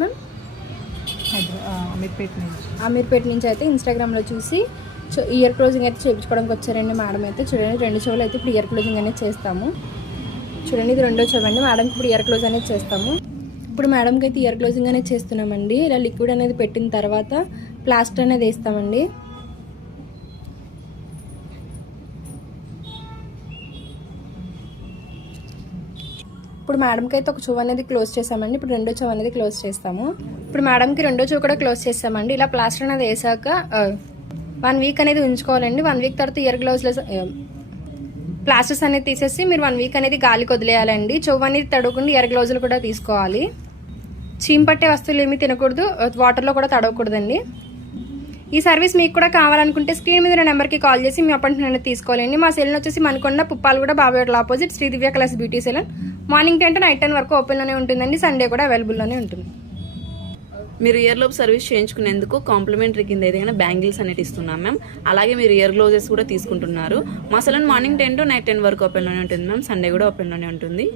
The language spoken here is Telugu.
మ్యామ్ అమీర్పేట నుంచి అయితే ఇన్స్టాగ్రామ్లో చూసి ఇయర్ క్లోజింగ్ అయితే చేయించుకోవడానికి వచ్చారండి మేడం అయితే. చూడండి 2 చెవులు అయితే ఇప్పుడు ఇయర్ క్లోజింగ్ అనేది చేస్తాము. చూడండి ఇది 2వ చెవు అండి. మేడంకి ఇప్పుడు ఇయర్ క్లోజ్ అనేది చేస్తాము. ఇప్పుడు మేడంకి అయితే ఇయర్ క్లోజింగ్ అనేది చేస్తున్నామండి. ఇలా లిక్విడ్ అనేది పెట్టిన తర్వాత ప్లాస్టర్ అనేది వేస్తామండి. ఇప్పుడు మేడంకి అయితే ఒక చెవు అనేది క్లోజ్ చేసామండి. ఇప్పుడు 2వ చెవు అనేది క్లోజ్ చేస్తాము. ఇప్పుడు మేడంకి 2వ చెవు కూడా క్లోజ్ చేస్తామండి. ఇలా ప్లాస్టర్ అనేది వేసాక 1 వీక్ అనేది ఉంచుకోవాలండి. 1 వీక్ తర్వాత ఇయర్ గ్లౌజ్లెస్ ప్లాస్టర్స్ అనేది తీసేసి మీరు 1 వీక్ అనేది గాలికి వదిలేయాలండి. చెవు అనేది తడవకుండా ఇయర్ గ్లౌజులు కూడా తీసుకోవాలి. చీమ్ పట్టే వస్తువులు ఏమీ తినకూడదు, వాటర్లో కూడా తడవకూడదండి. ఈ సర్వీస్ మీకు కూడా కావాలనుకుంటే స్క్రీన్ మీద ఉన్న నెంబర్కి కాల్ చేసి మీ అపాయింట్మెంట్ అనేది తీసుకోవాలండి. మా సెలూన్ వచ్చేసి మనకొండ పుప్పాలగూడ బాబాయోట్ల opposite Sri Divya colours beauty salon. Morning 10 to night 10 వరకు ఓపెన్లోనే ఉంటుందండి. సండే కూడా అవైలబుల్లోనే ఉంటుంది. మీరు ఇయర్ లోపు సర్వీస్ చేయించుకునేందుకు కాంప్లిమెంటరీ కింద ఏదైనా బ్యాంగిల్స్ అనేది ఇస్తున్నాం మ్యామ్. అలాగే మీరు ఇయర్ గ్లోజెస్ కూడా తీసుకుంటున్నారు. మా సెలూన్ మార్నింగ్ 10 to నైట్ 10 వరకు ఓపెన్లోనే ఉంటుంది మ్యామ్. సండే కూడా ఓపెన్లోనే ఉంటుంది.